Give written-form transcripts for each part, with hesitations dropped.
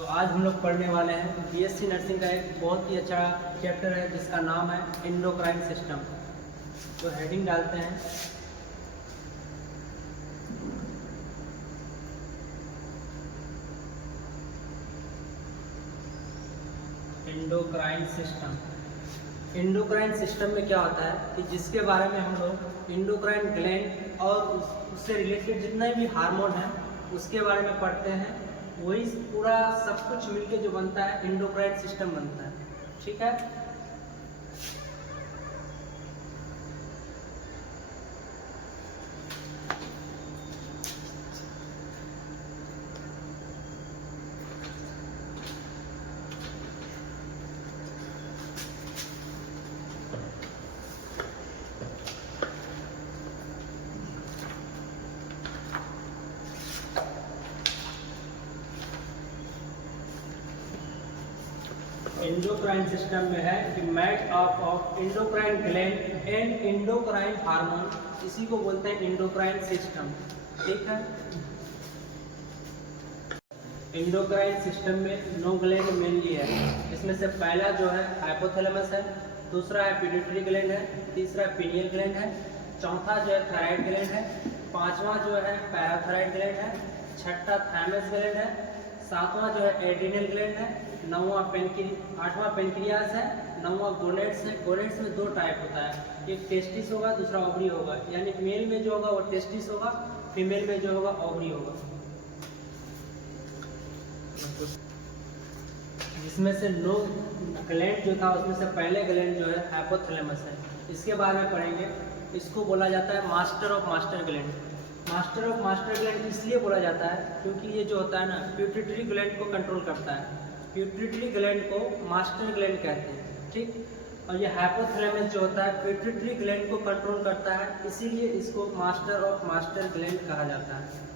तो आज हम लोग पढ़ने वाले हैं बीएससी नर्सिंग का एक बहुत ही अच्छा चैप्टर है जिसका नाम है एंडोक्राइन सिस्टम। तो हेडिंग डालते हैं एंडोक्राइन सिस्टम। एंडोक्राइन सिस्टम में क्या होता है कि जिसके बारे में हम लोग एंडोक्राइन ग्लैंड और उससे रिलेटेड जितने भी हार्मोन हैं उसके बारे में पढ़ते हैं। वही पूरा सब कुछ मिलके जो बनता है एंडोक्राइन सिस्टम बनता है। ठीक है। एंडोक्राइन सिस्टम में है कि made up of endocrine gland and endocrine hormone, इसी को बोलते हैं एंडोक्राइन सिस्टम। ठीक है। एंडोक्राइन सिस्टम में 9 ग्लैंड मेनली है। इसमें से पहला जो है हाइपोथैलेमस है, दूसरा है पिट्यूटरी ग्लैंड है, तीसरा पीनियल ग्लैंड है, चौथा जो है थायराइड ग्लैंड है, पांचवा जो है पैराथायराइड ग्लैंड है, छठा थाइमस ग्लैंड है, सातवां जो है एड्रिनल ग्लैंड है, आठवां पेनक्रियास है, नौवां गोनेड्स है। गोनेड्स में 2 टाइप होता है, एक टेस्टिस होगा दूसरा ओवरी होगा। यानी मेल में जो होगा वो टेस्टिस होगा, फीमेल में जो होगा ओवरी होगा। जिसमें से 9 ग्लैंड जो था उसमें से पहले ग्लैंड जो है हाइपोथैलेमस है। इसके बारे में पढ़ेंगे। इसको बोला जाता है master of master gland. Master of master gland इसलिए बोला जाता है क्योंकि ये जो होता है ना पिट्यूटरी ग्लैंड को कंट्रोल करता है। पिट्यूटरी ग्लैंड को मास्टर ग्लैंड कहते हैं। ठीक। और ये हाइपोथैलेमस जो होता है पिट्यूटरी ग्लैंड को कंट्रोल करता है, इसीलिए इसको मास्टर ऑफ मास्टर ग्लैंड कहा जाता है।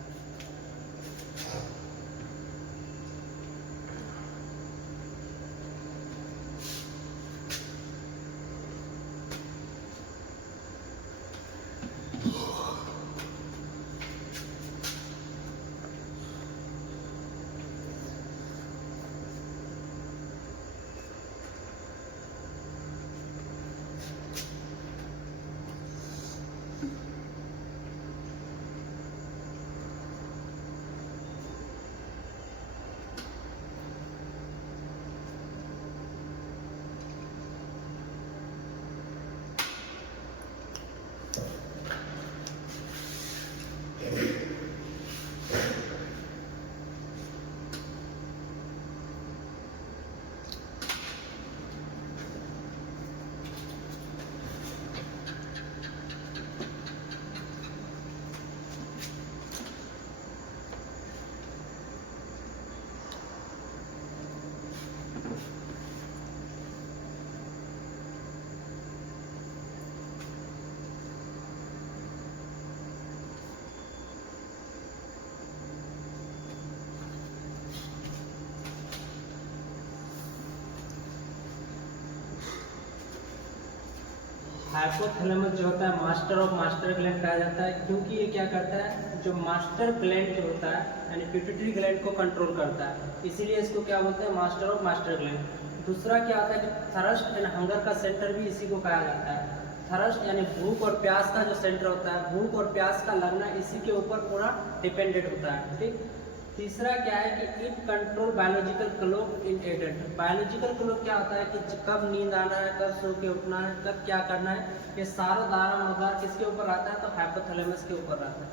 हाइपोथैलेमस जो होता है मास्टर ऑफ मास्टर ग्लैंड कहा जाता है क्योंकि ये क्या करता है, जो मास्टर ग्लैंड जो होता है यानी पिट्यूटरी ग्लैंड को कंट्रोल करता है, इसीलिए इसको क्या बोलते हैं मास्टर ऑफ मास्टर ग्लैंड। दूसरा क्या होता है कि थर्स्ट एंड हंगर का सेंटर भी इसी को कहा जाता है। थर्स्ट यानी भूख और प्यास का जो सेंटर होता है, भूख और प्यास का लगना इसी के ऊपर पूरा डिपेंडेंट होता है। ठीक। तीसरा क्या है कि it control biological clock in adult. Biological clock क्या होता है कि कब नींद आना है, कब सो के उठना है, कब क्या करना है, ये सारा दायरा मदार किसके ऊपर आता है, तो हाइपोथैलेमस के ऊपर आता है।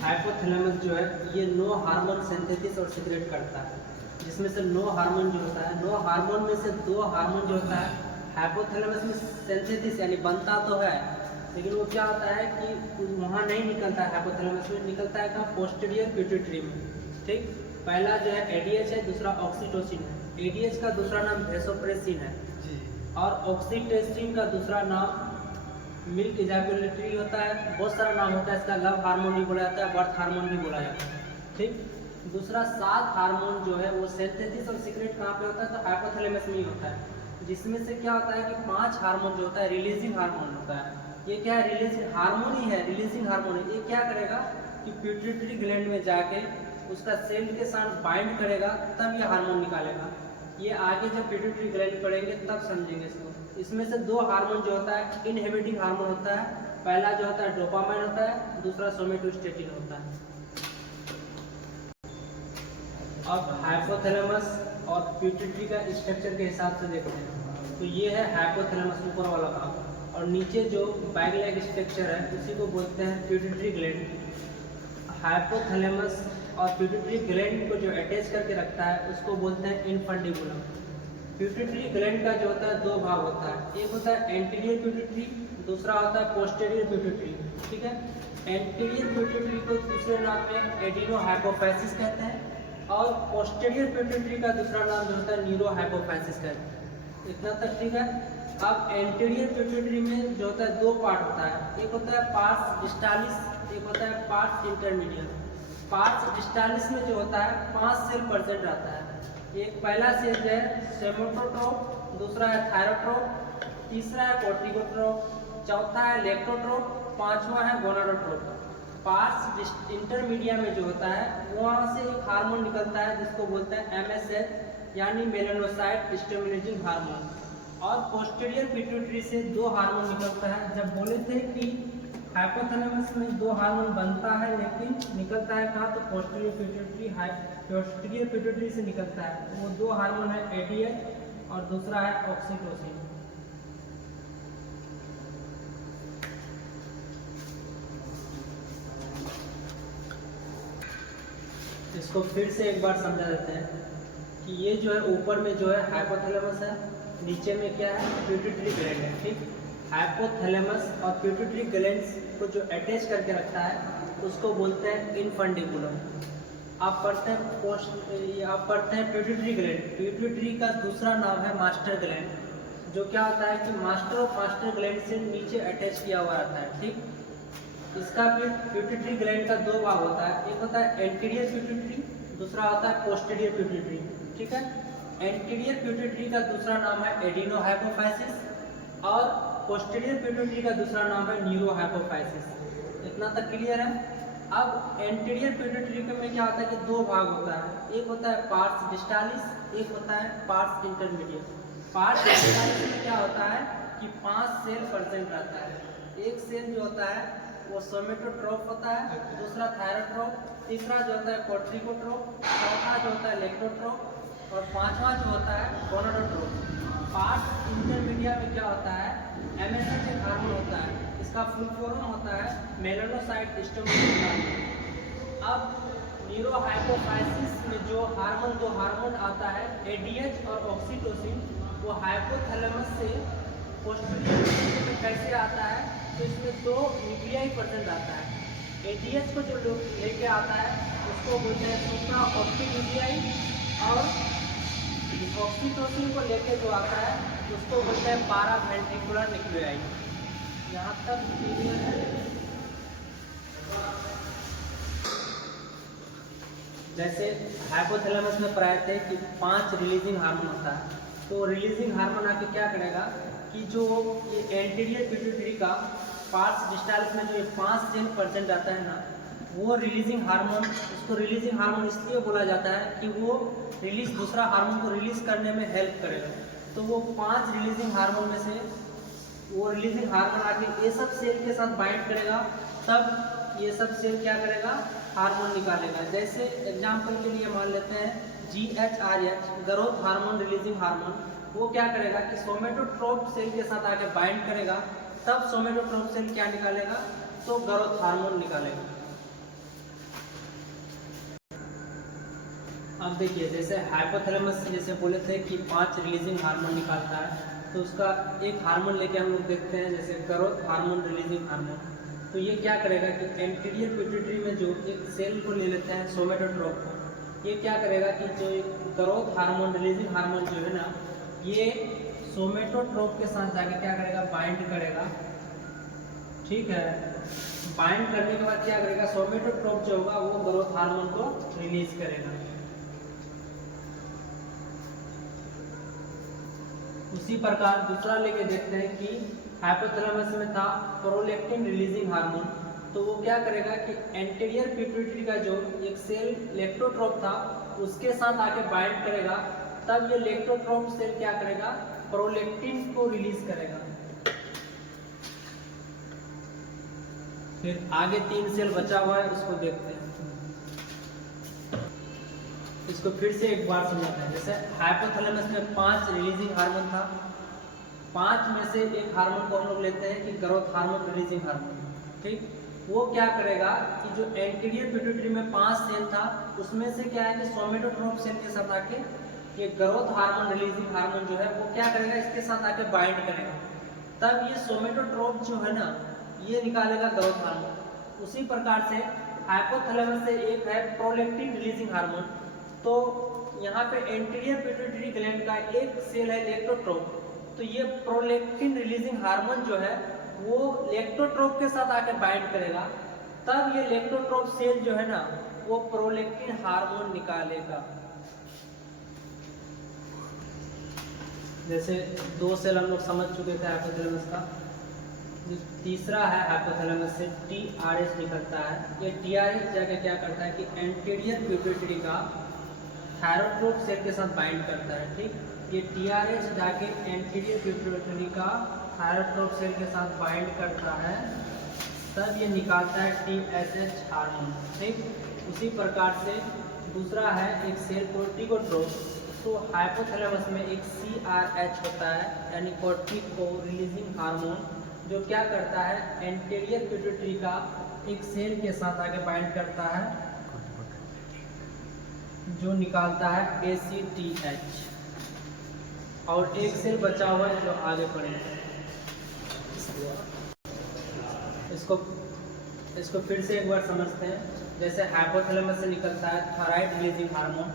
हाइपोथैलेमस जो है ये 9 हार्मोन सिंथेसिस और सीक्रेट करता है। जिसमें से 9 हार्मोन जो होता है, 9 हार्मोन में से 2 हार्मोन जो होता है हाइपोथैलेमस में सिंथेसिस यानी बनता तो है, लेकिन वो क्या होता है कि वहाँ नहीं निकलता है, हाइपोथैलेमस में निकलता है कहाँ, पोस्टीरियर पिट्यूटरी में। ठीक। पहला जो है एडीएच है, दूसरा ऑक्सीटोसिन है। एडीएच का दूसरा नाम वेसोप्रेसिन है और ऑक्सीटोसिन का दूसरा नाम मिल्क इजैकुलेटरी होता है। बहुत सारा नाम होता है इसका, लव हार्मोन भी बोला जाता है, बर्थ हार्मोन भी बोला जाता है। ठीक। दूसरा 7 हार्मोन जो है वो सिंथेसिस और सीक्रेट कहाँ पे होता है, तो हाइपोथैलेमस में ही होता है। जिसमें से क्या होता है कि 5 हार्मोन जो होता है रिलीजिंग हार्मोन होता है, ये क्या है, रिलीजिंग हार्मोन ही है, रिलीजिंग हार्मोन है। ये क्या करेगा कि पिट्यूटरी ग्लैंड में जाके उसका सेल के साथ बाइंड करेगा, तब ये हार्मोन निकालेगा। ये आगे जब पिट्यूटरी ग्लैंड पढ़ेंगे तब समझेंगे इसको। इसमें से दो हार्मोन जो होता है इनहिबिटिंग हार्मोन होता है, पहला जो होता है डोपामाइन होता है, दूसरा सोमेटोस्टेटिन होता है। अब हाइपोथैलेमस और पिट्यूटरी का स्ट्रक्चर के हिसाब से देखते हैं तो ये है हाइपोथैलेमस ऊपर वाला भाग, और नीचे जो बैक लेग स्ट्रक्चर है उसी को बोलते हैं पिट्यूटरी ग्लैंड। हाइपोथैलेमस और पिट्यूटरी ग्लैंड को जो अटैच करके रखता है उसको बोलते हैं इन्फंडिबुलम। पिट्यूटरी ग्लैंड का जो होता है दो भाग होता है, एक होता है एंटीरियर पिट्यूटरी, दूसरा होता है पोस्टीरियर पिट्यूटरी। ठीक है, एंटीरियर पिट्यूटरी को दूसरे नाम में एडिनोहाइपोफाइसिस कहते हैं, और पोस्टीरियर पिट्यूटरी का दूसरा नाम जो होता है न्यूरोहाइपोफाइसिस कहते हैं। इतना तक ठीक है। अब एंटीरियर पिट्यूटरी में जो होता है दो पार्ट होता है, एक होता है पार्स डिस्टालिस, एक होता है पार्स इंटरमीडियट। पार्स डिस्टालिस में जो होता है 5 सेल प्रेजेंट रहता है। एक पहला सेल जो है सोमेटोट्रोप, दूसरा है थायरोट्रोप, तीसरा है कोर्टिकोट्रोप, चौथा है लेक्टोट्रोप, पांचवा है गोनाडोट्रोप। पार्स इंटरमीडिया में जो होता है वहाँ से एक हार्मोन निकलता है जिसको बोलते हैं MSH यानी मेलानोसाइट स्टिमुलेटिंग हार्मोन। और पोस्टीरियर पिट्यूटरी से दो हार्मोन निकलता है। जब बोले थे कि हाइपोथैलेमस में दो हार्मोन बनता है लेकिन निकलता है कहाँ, तो पोस्टीरियर पिट्यूटरी से निकलता है। वो दो हार्मोन है ADH और दूसरा है ऑक्सीटोसिन। इसको फिर से एक बार समझा देते हैं कि ये जो है ऊपर में जो है हाइपोथैलेमस है, नीचे में क्या है पिट्यूटरी ग्लैंड है। ठीक, हाइपोथैलेमस और पिट्यूटरी ग्लैंड्स को जो अटैच करके रखता है उसको बोलते हैं इनफंडिबुलम। आप पढ़ते हैं पिट्यूटरी ग्लैंड। पिट्यूटरी का दूसरा नाम है मास्टर ग्लैंड, जो क्या होता है कि मास्टर ऑफ मास्टर ग्लैंड से नीचे अटैच किया हुआ रहता है। ठीक, इसका फिर पिट्यूटरी ग्लैंड का दो भाग होता है, एक होता है एंटीरियर पिट्यूटरी, दूसरा होता है पोस्टीरियर पिट्यूटरी। ठीक है, एंटीरियर पिट्यूटरी का दूसरा नाम है एडिनोहाइपोफाइसिस और पोस्टीरियर पिट्यूटरी का दूसरा नाम है न्यूरोहाइपोफाइसिस। इतना तक क्लियर है। अब एंटीरियर पिट्यूटरी में क्या होता है कि दो भाग होता है, एक होता है पार्स डिस्टालिस, एक होता है पार्स इंटरमीडिएट। पार्स डिस्टालिस में क्या होता है कि 5 सेल प्रेजेंट रहता है। एक सेल जो होता है वो सोमेटोट्रोप होता है, दूसरा थायरोट्रोप, तीसरा जो होता है कोर्टिकोट्रोप, चौथा जो होता है लेक्टोट्रोप और पांचवा जो होता है गोनाडोट्रोप। पार्ट इंटरमीडिया में क्या होता है, MSH एक हार्मोन होता है, इसका फुल फॉर्म होता है मेलानोसाइट स्टिमुलेटिंग हार्मोन। अब न्यूरोहाइपोफाइसिस में जो हार्मोन दो हार्मोन आता है ADH और ऑक्सीटोसिन, वो हाइपोथैलेमस से पोस्टीरियर में कैसे आता है, तो इसमें दो न्यूक्लियाई प्रेजेंट आता है। ADH को जो लेके आता है उसको बोलते हैं सुप्रा ऑप्टिक न्यूक्लियाई, और ऑक्सीटोसिन को लेके जो आता है उसको बोलते हैं पारा वेंट्रिकुलर न्यूक्लियाई। यहाँ तक क्लियर है। जैसे हाइपोथैलेमस में पढ़ाए थे कि 5 रिलीजिंग हार्मोन होता है, तो रिलीजिंग हार्मोन आके क्या करेगा कि जो ये एंटीरियर पिट्यूटरी का पार्स डिस्टालिस में जो 5 सेल प्रेजेंट आता है ना, वो रिलीजिंग हार्मोन, उसको रिलीजिंग हार्मोन इसलिए बोला जाता है कि वो रिलीज दूसरा हार्मोन को रिलीज करने में हेल्प करेगा। तो वो 5 रिलीजिंग हार्मोन में से वो रिलीजिंग हार्मोन आके ये सब सेल के साथ बाइंड करेगा, तब ये सब सेल क्या करेगा, हार्मोन निकालेगा। जैसे एग्जाम्पल के लिए मान लेते हैं GHRH growth hormone releasing hormone, वो क्या करेगा कि सोमेटोट्रोप सेल के साथ आके बाइंड करेगा, तब सोमेटोट्रोप सेल क्या निकालेगा, तो ग्रोथ हार्मोन निकालेगा। अब देखिए जैसे हाइपोथैलेमस जैसे बोले थे कि 5 रिलीजिंग हार्मोन निकालता है, तो उसका एक हार्मोन लेके हम लोग देखते हैं जैसे ग्रोथ हार्मोन रिलीजिंग हार्मोन। तो ये क्या करेगा कि एंटीरियर पिट्यूटरी में जो एक सेल को ले लेते हैं सोमेटोट्रोप को, ये क्या करेगा कि जो ग्रोथ हार्मोन रिलीजिंग हार्मोन जो है ना, ये सोमेटोट्रोप के साथ जाके क्या करेगा, बाइंड करेगा। ठीक है, बाइंड करने के बाद क्या करेगा, सोमेटोट्रोप जो होगा वो ग्रोथ हार्मोन को रिलीज करेगा। उसी प्रकार दूसरा लेके देखते हैं कि हाइपोथैलेमस में था प्रोलैक्टिन रिलीजिंग हार्मोन, तो वो क्या करेगा कि एंटीरियर पिट्यूटरी का जो एक सेल लेक्टोट्रोप था उसके साथ आके बाइंड करेगा, तब ये लेक्टोट्रोप सेल क्या करेगा, प्रोलैक्टिन को रिलीज करेगा। फिर आगे 3 सेल बचा हुआ है, उसको देखते हैं। इसको फिर से एक बार समझाते हैं। जैसे हाइपोथैलेमस में 5 रिलीजिंग हार्मोन था, 5 में से एक हार्मोन को हम लोग लेते हैं कि ग्रोथ हार्मोन रिलीजिंग हार्मोन, ठीक। वो क्या करेगा कि जो एंटीरियर पिट्यूटरी में 5 सेल था उसमें से क्या है कि सोमेटोट्रोप सेल के साथ आके ये ग्रोथ हार्मोन रिलीजिंग हार्मोन जो है वो क्या करेगा, इसके साथ आके बाइंड करेगा, तब ये सोमेटोट्रोप जो है ना ये निकालेगा ग्रोथ हार्मोन। उसी प्रकार से हाइपोथैलेमस से एक है प्रोलैक्टिन रिलीजिंग हार्मोन, तो यहाँ पे एंटीरियर पिट्यूटरी ग्लैंड का एक सेल है लेक्टोट्रोप, तो ये प्रोलैक्टिन रिलीजिंग हार्मोन जो है वो लेक्टोट्रोप के साथ आके बाइंड करेगा, तब ये लेक्टोट्रोप सेल जो है ना वो प्रोलैक्टिन हार्मोन निकालेगा। जैसे 2 सेल हम लोग समझ चुके थे हाइपोथैलेमस का। तीसरा है हाइपोथैलेमस से TRH निकलता है। ये TRH जाके क्या करता है कि एंटीरियर पिट्यूटरी का थायरोट्रोप सेल के साथ बाइंड करता है, ठीक। ये TRH जाके एंटीरियर पिट्यूटरी का थायरोट्रोप सेल के साथ बाइंड करता है, तब ये निकालता है TSH हार्मोन, ठीक। उसी प्रकार से दूसरा है एक सेल कोर्टिकोट्रोप, तो हाइपोथैलेमस में एक CRH होता है यानी कोर्टिको रिलीजिंग हार्मोन, जो क्या करता है एंटीरियर पिट्यूटरी का एक सेल के साथ आगे बाइंड करता है, जो निकालता है ACTH। और एक सेल बचा हुआ है जो आगे पड़ेगा। इसको फिर से एक बार समझते हैं। जैसे हाइपोथैलेमस से निकलता है थायराइड रिलीजिंग हार्मोन,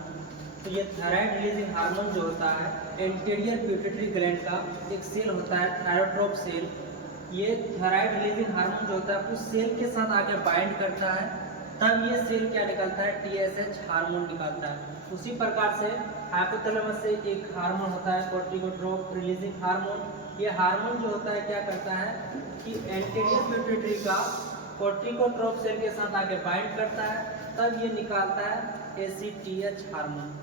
तो ये थायराइड रिलीजिंग हार्मोन जो होता है एंटीरियर पिट्यूटरी ग्लैंड का एक सेल होता है थायरोट्रोप सेल। ये थायराइड रिलीजिंग हार्मोन जो होता है उस सेल के साथ आके बाइंड करता है, तब ये सेल क्या निकलता है TSH हार्मोन निकालता है। उसी प्रकार से हाइपोथैलेमस से एक हार्मोन होता है कोर्टिकोट्रोप रिलीजिंग हार्मोन। ये हार्मोन जो होता है क्या करता है कि एंटीरियर पिट्यूटरी का कोर्टिकोट्रोप सेल के साथ आके बाइंड करता है, तब ये निकालता है ACTH हार्मोन।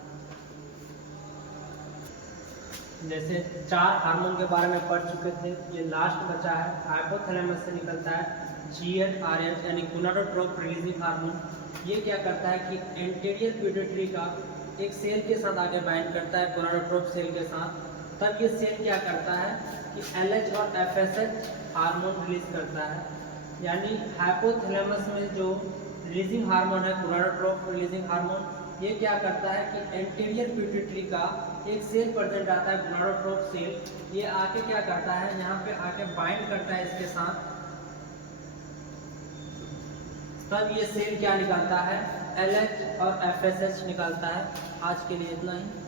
जैसे 4 हार्मोन के बारे में पढ़ चुके थे, ये लास्ट बचा है। हाइपोथैलेमस से निकलता है GnRH यानी गोनाडोट्रोप रिलीजिंग हार्मोन। ये क्या करता है कि एंटीरियर पिट्यूटरी का एक सेल के साथ आगे बाइंड करता है गोनाडोट्रोप सेल के साथ, तब ये सेल क्या करता है कि LH और FSH हार्मोन रिलीज करता है। यानी हाइपोथैलेमस में जो रिलीजिंग हार्मोन है गोनाडोट्रोप रिलीजिंग हार्मोन, ये क्या करता है कि एंटीरियर पिट्यूटरी का एक सेल प्रेजेंट आता है गोनाडोट्रोप सेल, ये आके क्या करता है यहाँ पे आके बाइंड करता है इसके साथ, तब ये सेल क्या निकालता है LH और FSH निकालता है। आज के लिए इतना ही।